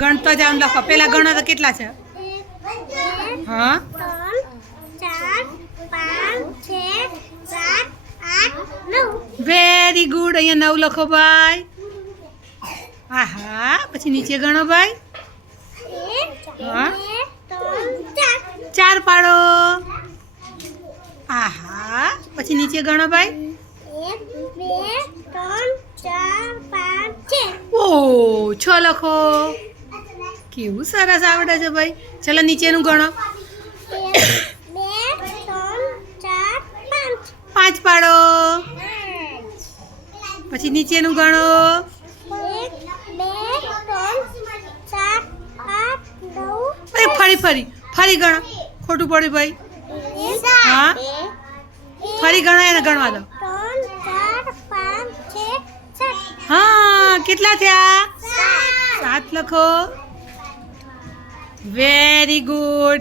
ગણતો જાવ લખો. પેલા ગણો તો કેટલા છે? હા 3 4 5 6 7 8 9. Very good. અહીંયા 9 લખો ભાઈ. હા હા. પછી નીચે ગણો ભાઈ. 1 હા 2 3 4 પાડો. હા હા. પછી નીચે ગણો ભાઈ. 1 2 3 4 5 6. ઓ 6 લખો. કેવું સરસ આવડે છે ભાઈ. ચલો નીચેનું ગણો. 1 2 3 4 5. 5 પાડો. પછી નીચેનું ગણો. 1 2 3 4 8 9. અરે ફરી ગણો. ખોટું પડ્યું ભાઈ. હા ફરી ગણો. એને ગણવા દો. 3 4 5 6 7. હા કેટલા થયા? 7 લખો. Very good.